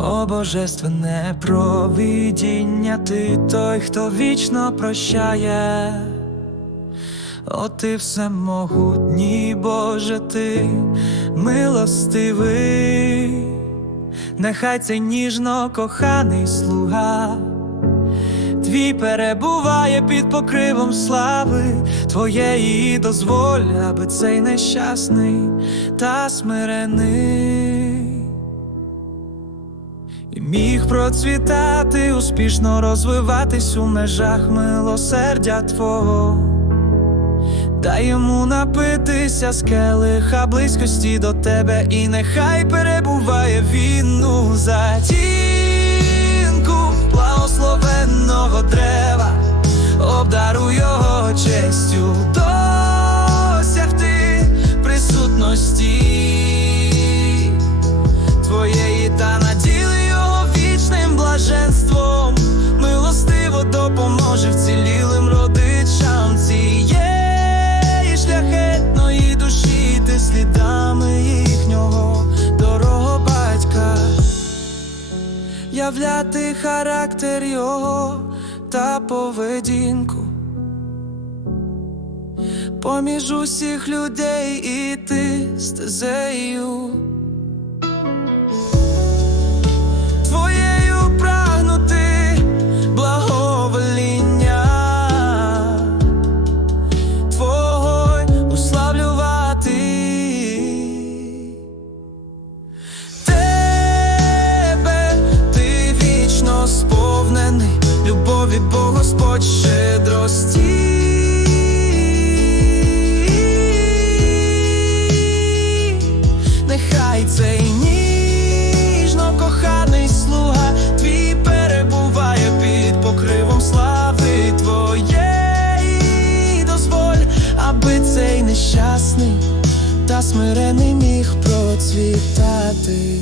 О божественне провидіння, ти той, хто вічно прощає. О, ти всемогутній, Боже, ти милостивий, нехай цей ніжно коханий слуга, твій перебуває під покривом слави Твоєї дозволь, аби цей нещасний та смирений. Процвітати, успішно розвиватись у межах милосердя Твого. Дай йому напитися з келиха близькості до тебе, і нехай перебуває він у затінку являти характер його та поведінку. Поміж усіх людей іти стезею. Цей ніжно коханий слуга твій перебуває під покривом слави твоєї дозволь, аби цей нещасний та смирений міг процвітати.